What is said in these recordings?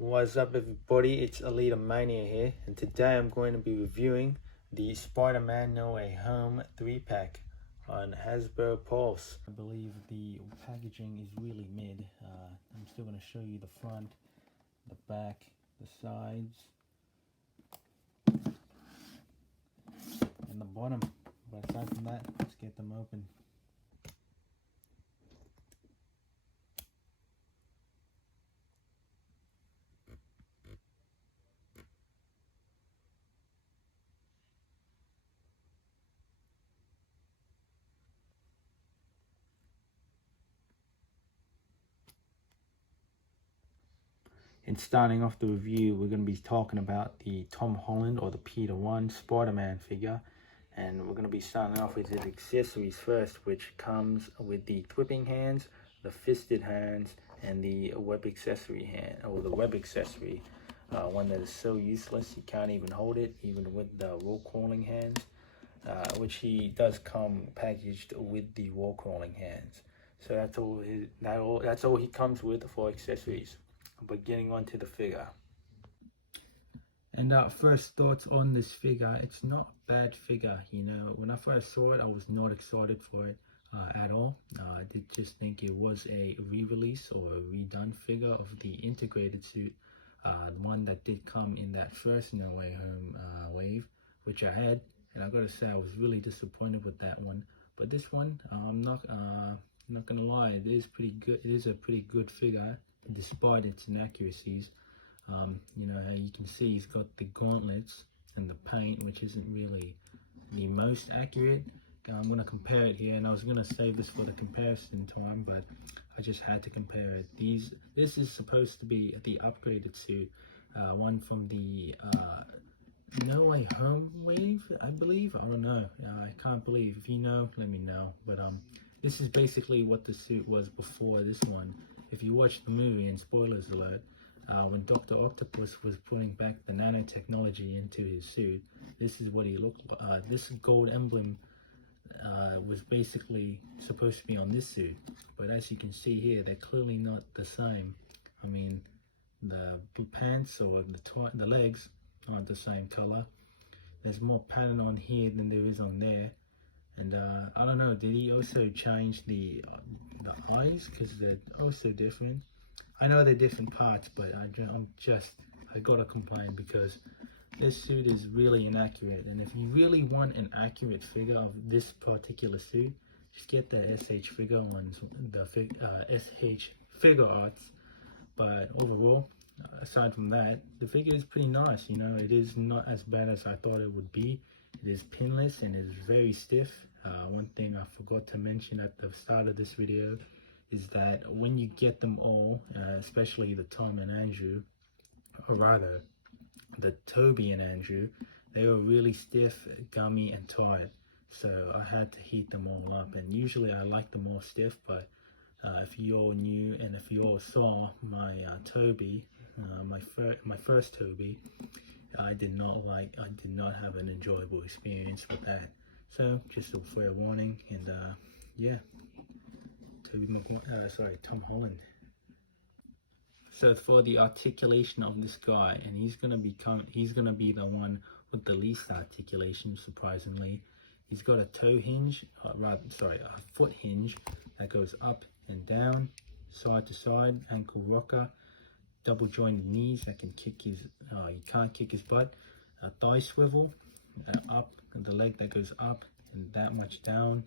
What's up everybody, it's Alita Mania here, and today I'm going to be reviewing the Spider-Man No Way Home 3-pack on Hasbro Pulse. I believe the packaging is really mid. I'm still going to show you the front, the back, the sides, and the bottom. But aside from that, let's get them open. And starting off the review, we're going to be talking about the Tom Holland or the Peter 1 Spider-Man figure. And we're going to be starting off with his accessories first, which comes with the whipping hands, the fisted hands, and the web accessory hand, or the web accessory. One that is so useless, you can't even hold it, even with the wall crawling hands, which he does come packaged with the wall crawling hands. So that's all he comes with for accessories. But getting on to the figure. And first thoughts on this figure, it's not a bad figure, you know. When I first saw it, I was not excited for it at all. I did just think it was a re-release or a redone figure of the integrated suit, the one that did come in that first No Way Home wave, which I had, and I gotta say I was really disappointed with that one. But this one, I'm not gonna lie, it is pretty good. It is a pretty good figure, despite its inaccuracies. You know, how you can see he's got the gauntlets and the paint, which isn't really the most accurate. I'm going to compare it here, and I was going to save this for the comparison time, but I just had to compare it. This is supposed to be the upgraded suit, one from the No Way Home wave, I believe. I don't know. I can't believe. If you know, let me know. But this is basically what the suit was before this one. If you watch the movie, and spoilers alert, when Dr. Octopus was putting back the nanotechnology into his suit, this is what he looked like. This gold emblem was basically supposed to be on this suit, but as you can see here, they're clearly not the same. I mean, the pants or the legs aren't the same color. There's more pattern on here than there is on there. And I don't know, did he also change the eyes, because they're also different? I know they're different parts, but I gotta complain because this suit is really inaccurate. And if you really want an accurate figure of this particular suit, just get the SH figure ones, the SH figure arts. But overall, aside from that, the figure is pretty nice. You know, it is not as bad as I thought it would be. It is pinless and it is very stiff. One thing I forgot to mention at the start of this video is that when you get them all, especially the Tom and Andrew, or rather the Tobey and Andrew, they were really stiff, gummy, and tight. So I had to heat them all up, and usually I like them more stiff, but if you all knew and if you all saw my Tobey, my first Tobey, I did not have an enjoyable experience with that. So just a fair warning. And yeah, Tom Holland. So for the articulation of this guy, and he's gonna be the one with the least articulation, surprisingly. He's got a toe hinge, a foot hinge that goes up and down, side to side, ankle rocker, double jointed knees that can kick his, you can't kick his butt, a thigh swivel, up, the leg that goes up and that much down,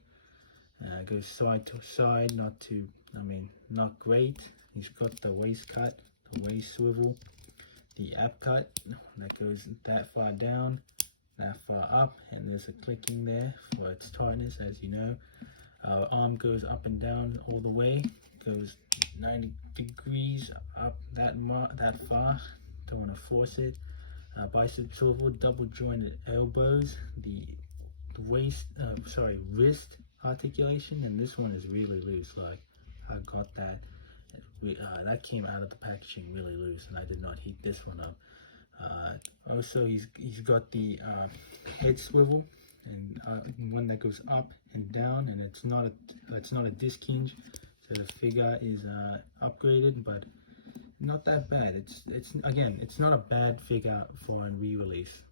goes side to side, not great. He's got the waist cut, the waist swivel, the ab cut that goes that far down, that far up, and there's a clicking there for its tightness, as you know. Arm goes up and down all the way, goes 90 degrees up that far, don't want to force it. Bicep swivel, double jointed elbows, the wrist articulation, and this one is really loose. Like, I got that. That came out of the packaging really loose, and I did not heat this one up. Also, he's got the head swivel, and one that goes up and down, and it's not a disc hinge, so the figure is upgraded, but not that bad. It's again, it's not a bad figure for a re-release.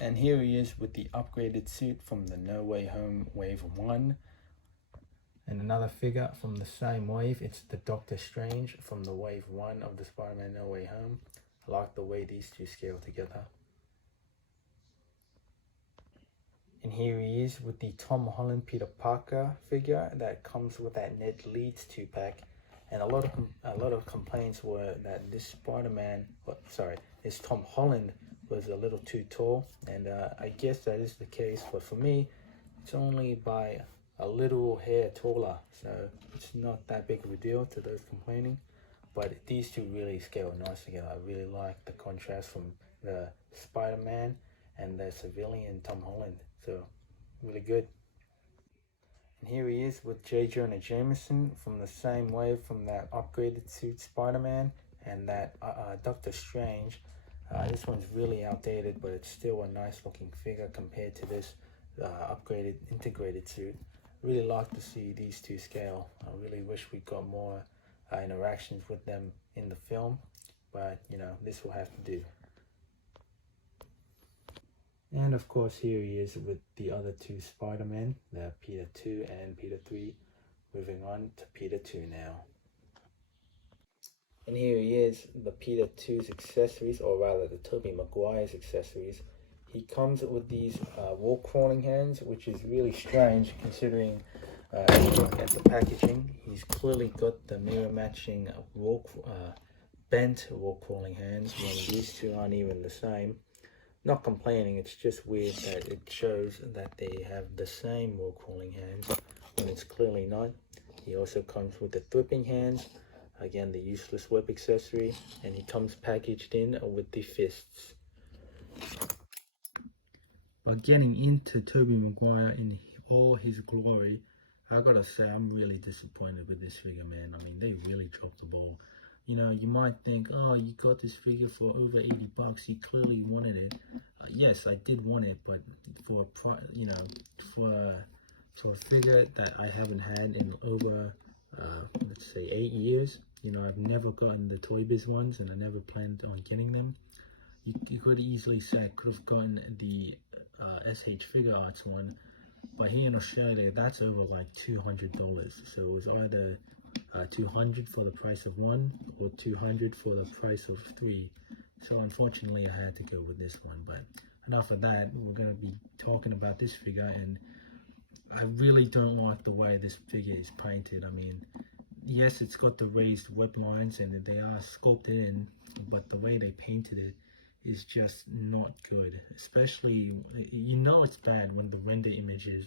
And here he is with the upgraded suit from the No Way Home Wave 1. And another figure from the same wave, it's the Doctor Strange from the Wave 1 of the Spider-Man No Way Home. I like the way these two scale together. And here he is with the Tom Holland Peter Parker figure that comes with that Ned Leeds 2-pack. And a lot of complaints were that this this Tom Holland was a little too tall, and I guess that is the case. But for me, it's only by a little hair taller, so it's not that big of a deal to those complaining. But these two really scale nice together. I really like the contrast from the Spider-Man and the civilian Tom Holland, so really good. And here he is with J. Jonah Jameson from the same wave from that upgraded suit Spider-Man and that Doctor Strange. This one's really outdated, but it's still a nice looking figure compared to this upgraded integrated suit. Really like to see these two scale. I really wish we got more interactions with them in the film, but you know, this will have to do. And of course, here he is with the other two Spider-Men, the Peter 2 and Peter 3. Moving on to Peter 2 now. And here he is, the Peter 2's accessories, or rather the Tobey Maguire's accessories. He comes with these wall crawling hands, which is really strange considering if you look at the packaging. He's clearly got the mirror matching bent wall crawling hands when these two aren't even the same. Not complaining, it's just weird that it shows that they have the same wall crawling hands when it's clearly not. He also comes with the thwipping hands, again the useless web accessory, and he comes packaged in with the fists. But getting into Tobey Maguire in all his glory, I gotta say I'm really disappointed with this figure, man. I mean, they really dropped the ball. You know, you might think, oh, you got this figure for over 80 bucks. You clearly wanted it. Yes, I did want it, but for a figure that I haven't had in over, let's say 8 years. You know, I've never gotten the Toy Biz ones, and I never planned on getting them. You could easily say I could have gotten the SH Figure Arts one, but here in Australia, that's over like $200. So it was either $200 for the price of one or $200 for the price of three. So unfortunately I had to go with this one. But enough of that. We're going to be talking about this figure, and I really don't like the way this figure is painted. I mean, yes, it's got the raised web lines and they are sculpted in, but the way they painted it is just not good. Especially, you know it's bad when the render images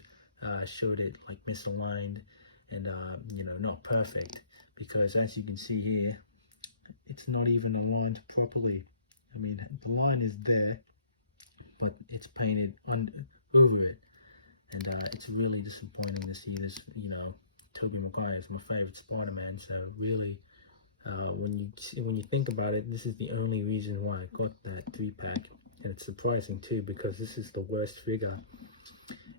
showed it like misaligned and you know, not perfect, because as you can see here, it's not even aligned properly. I mean, the line is there, but it's painted over it, and it's really disappointing to see this. You know, Tobey Maguire is my favorite Spider-Man, so really, when you think about it, this is the only reason why I got that 3-pack, and it's surprising too, because this is the worst figure.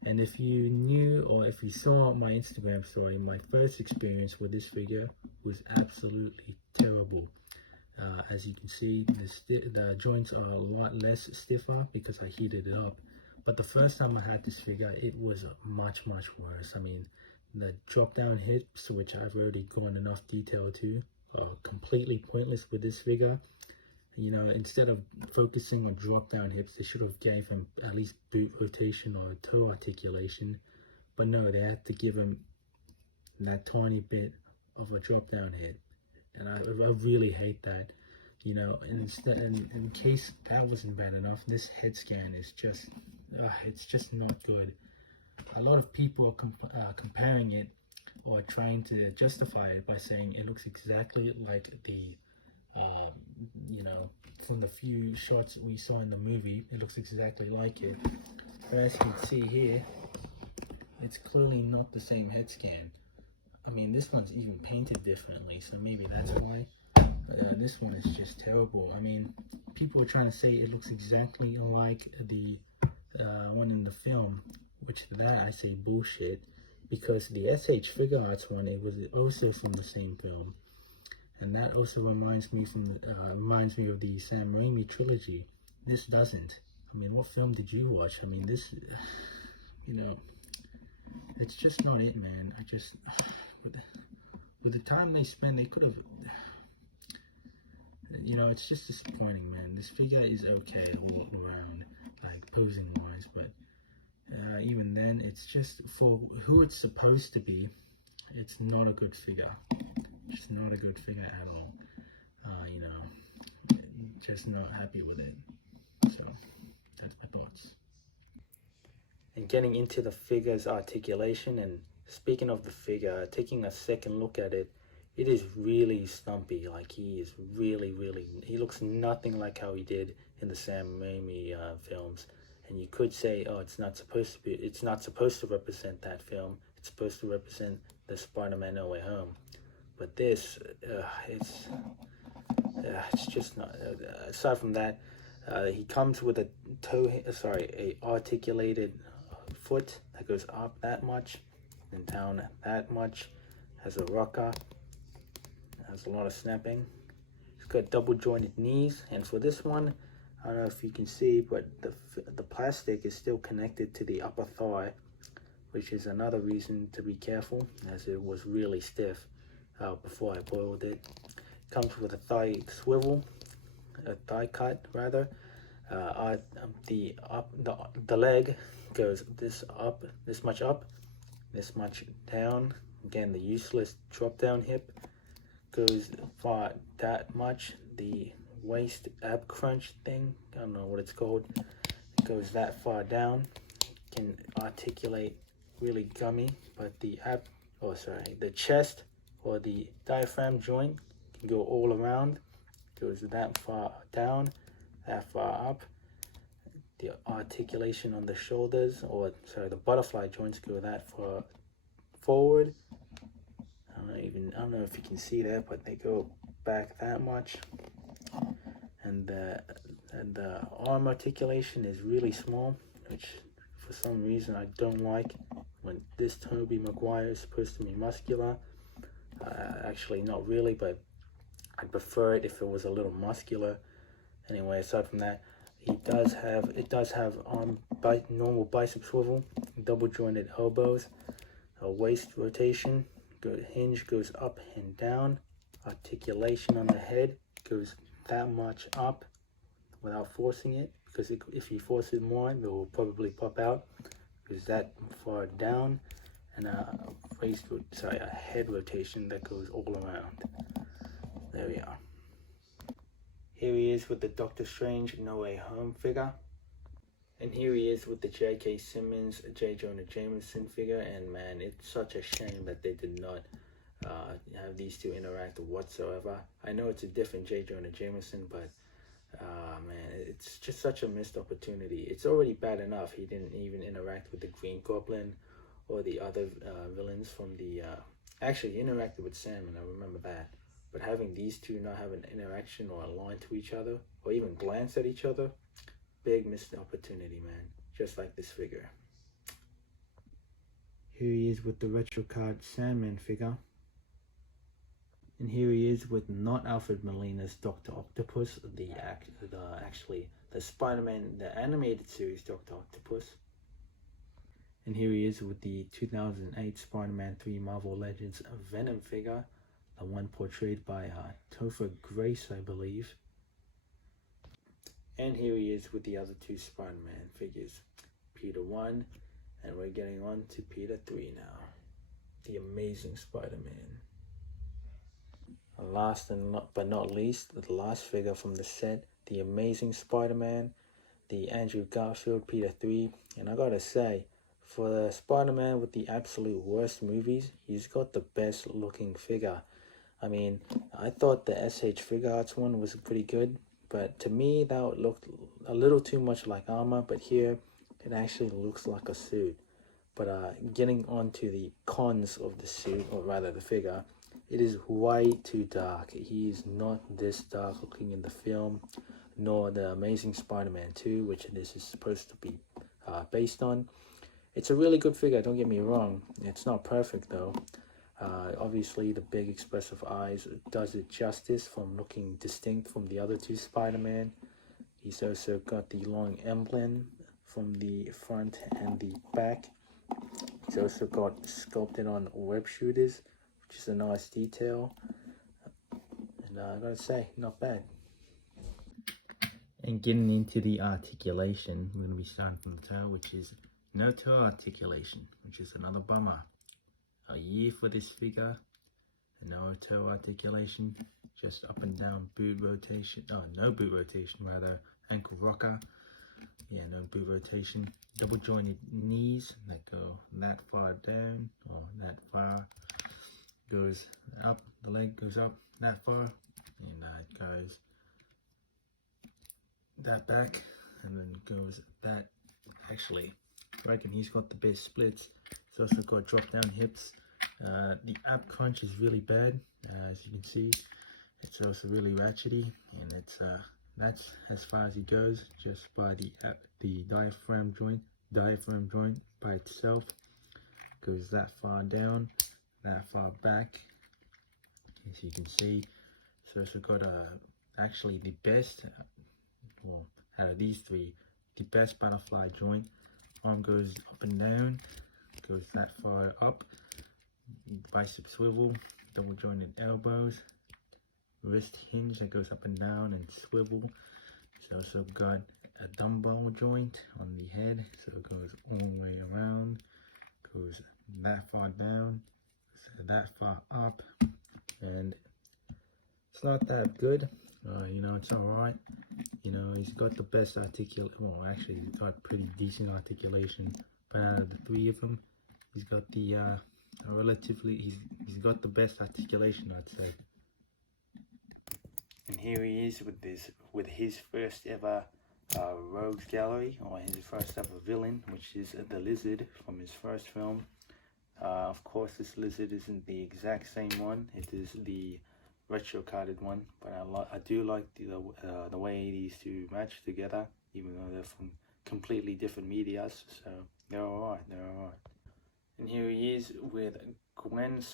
And if you knew, or if you saw my Instagram story, my first experience with this figure was absolutely terrible. As you can see, the joints are a lot less stiffer because I heated it up. But the first time I had this figure, it was much worse. I mean, the drop down hips, which I've already gone enough detail to, are completely pointless with this figure. You know, instead of focusing on drop down hips, they should have gave him at least boot rotation or toe articulation. But no, they had to give him that tiny bit of a drop down hip, and I really hate that. You know, instead, in case that wasn't bad enough, this head scan is just, it's just not good. A lot of people are comparing it or trying to justify it by saying it looks exactly like the you know, from the few shots we saw in the movie, it looks exactly like it. But as you can see here, it's clearly not the same head scan. I mean, this one's even painted differently, so maybe that's why. But this one is just terrible. I mean, people are trying to say it looks exactly like the one in the film, which that I say bullshit. because the SH Figure Arts one, it was also from the same film, and that also reminds me of the Sam Raimi trilogy. This doesn't. I mean, what film did you watch? I mean, this, you know, it's just not it, man. I just, with the time they spend, they could have, you know, it's just disappointing, man. This figure is okay all around, like posing wise, but even then, it's just, for who it's supposed to be, it's not a good figure. Just not a good figure at all. You know, just not happy with it. So that's my thoughts. And getting into the figure's articulation, and speaking of the figure, taking a second look at it, it is really stumpy. Like, he is really, he looks nothing like how he did in the Sam Raimi films. And you could say, oh, it's not supposed to represent that film. It's supposed to represent the Spider-Man No Way Home. But this, it's just not. Aside from that, he comes with a articulated foot that goes up that much and down that much. Has a rocker. Has a lot of snapping. He's got double jointed knees, and for this one, I don't know if you can see, but the plastic is still connected to the upper thigh, which is another reason to be careful, as it was really stiff before I boiled it. Comes with a thigh swivel, a thigh cut rather. The leg goes this much up, this much down. Again, the useless drop down hip goes far that much. The waist ab crunch thing, I don't know what it's called, it goes that far down. Can articulate really gummy, but the chest or the diaphragm joint can go all around. Goes that far down, that far up. The articulation on the shoulders, the butterfly joints go that far forward. I don't know if you can see that, but they go back that much. And the arm articulation is really small, which for some reason I don't like. When this Tobey Maguire is supposed to be muscular, actually not really, but I'd prefer it if it was a little muscular. Anyway, aside from that, it does have normal bicep swivel, double jointed elbows, a waist rotation, hinge goes up and down, articulation on the head goes that much up without forcing it, because if you force it more, it will probably pop out. Goes that far down, and a head rotation that goes all around. There we are. Here he is with the Doctor Strange No Way Home figure. And here he is with the J.K. Simmons, J. Jonah Jameson figure. And man, it's such a shame that they did not have these two interact whatsoever. I know it's a different J. Jonah Jameson, but man, it's just such a missed opportunity. It's already bad enough he didn't even interact with the Green Goblin or the other villains from the... actually, he interacted with Sam, and I remember that. But having these two not have an interaction or a line to each other, or even glance at each other, big missed opportunity, man. Just like this figure. Here he is with the retro card Sandman figure. And here he is with not Alfred Molina's Dr. Octopus, the Spider-Man, the animated series Dr. Octopus. And here he is with the 2008 Spider-Man 3 Marvel Legends Venom figure, the one portrayed by Topher Grace, I believe. And here he is with the other two Spider-Man figures, Peter 1, and we're getting on to Peter 3 now. The Amazing Spider-Man. Last but not least, the last figure from the set, the Amazing Spider-Man, the Andrew Garfield Peter 3. And I gotta say, for the Spider-Man with the absolute worst movies, he's got the best looking figure. I mean, I thought the SH Figure Arts one was pretty good, but to me that looked a little too much like armor, but here it actually looks like a suit. But getting on to the cons of the suit, or rather the figure, it is way too dark. He is not this dark looking in the film, nor the Amazing Spider-Man 2, which this is supposed to be based on. It's a really good figure, don't get me wrong. It's not perfect though. Obviously, the big expressive eyes does it justice from looking distinct from the other two Spider-Man. He's also got the long emblem from the front and the back. He's also got sculpted on web shooters, which is a nice detail. And I gotta say, not bad. And getting into the articulation, we're gonna be starting from the toe, which is no toe articulation, which is another bummer. A year for this figure, no toe articulation, just up and down boot rotation. Oh, no boot rotation, rather ankle rocker. Yeah, no boot rotation. Double jointed knees that go that far down, or that far goes up. The leg goes up that far, and it goes that back, and then goes that. Actually, I reckon he's got the best splits. He's also got drop down hips. The ab crunch is really bad, as you can see. It's also really ratchety, and it's that's as far as he goes, just by the diaphragm joint. Diaphragm joint by itself goes that far down, that far back, as you can see. So it's got actually the best, well, out of these three, the best butterfly joint. Arm goes up and down, goes that far up. Bicep swivel, double jointed elbows, wrist hinge that goes up and down and swivel. It's also got a dumbbell joint on the head, so it goes all the way around, goes that far down, so that far up, and it's not that good. You know, it's alright. You know, he's got the best well, actually, he's got pretty decent articulation, but out of the three of them, he's got the he's got the best articulation, I'd say. And here he is with his first ever rogues gallery, or his first ever villain, which is the Lizard from his first film. Of course, this Lizard isn't the exact same one. It is the retro carded one, but I do like the way these two match together, even though they're from completely different medias. So they're alright. And here he is with Spider-Gwen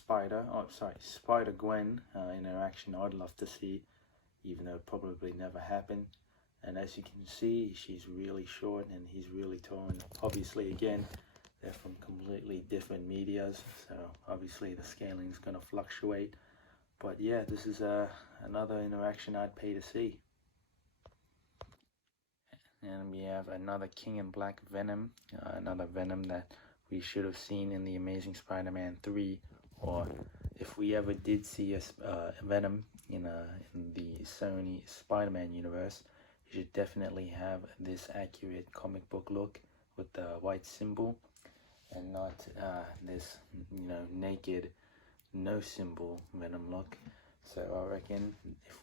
in her action. I'd love to see, even though it probably never happened. And as you can see, she's really short and he's really tall. And obviously, again, they're from completely different medias, so obviously the scaling is going to fluctuate. But yeah, this is another interaction I'd pay to see. And we have another King in Black Venom, another Venom that we should have seen in the Amazing Spider-Man 3, or if we ever did see a Venom in the Sony Spider-Man universe, you should definitely have this accurate comic book look with the white symbol, and not this, you know, naked, no symbol Venom look. So I reckon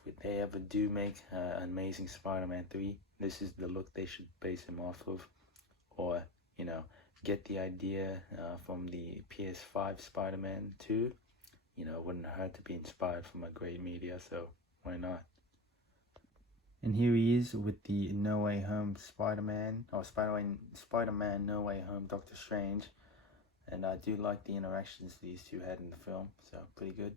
if they ever do make Amazing Spider-Man 3, this is the look they should base him off of, or, you know, get the idea from the PS5 Spider-Man 2. You know, it wouldn't hurt to be inspired from a great media, so why not? And here he is with the No Way Home Spider-Man, or Spider-Man No Way Home Doctor Strange. And I do like the interactions these two had in the film, so pretty good.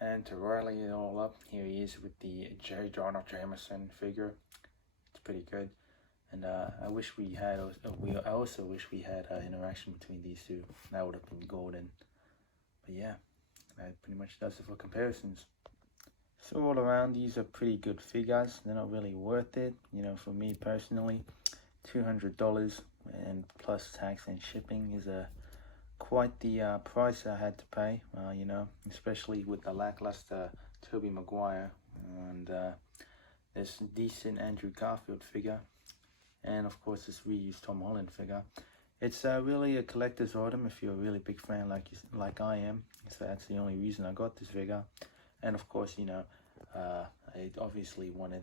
And to rally it all up, here he is with the J. Jonah Jameson figure. It's pretty good. And I wish we had, I also wish we had an interaction between these two. That would have been golden. But yeah, that pretty much does it for comparisons. So all around, these are pretty good figures. They're not really worth it, you know, for me personally. $200 and plus tax and shipping is quite the price I had to pay, you know, especially with the lackluster Tobey Maguire and this decent Andrew Garfield figure, and of course this reused Tom Holland figure. It's really a collector's item if you're a really big fan like I am, so that's the only reason I got this figure. And of course, you know, I obviously wanted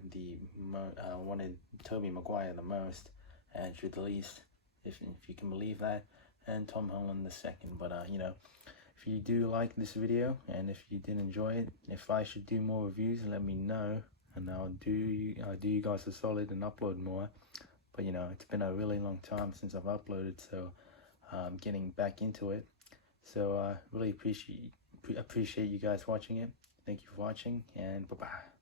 wanted Tobey Maguire the most, Andrew the least, if you can believe that, and Tom Holland the second. But you know, if you do like this video and if you did enjoy it, if I should do more reviews, let me know, and I'll do you guys a solid and upload more. but you know, it's been a really long time since I've uploaded, so I'm getting back into it. So really appreciate you guys watching it. Thank you for watching, and bye bye.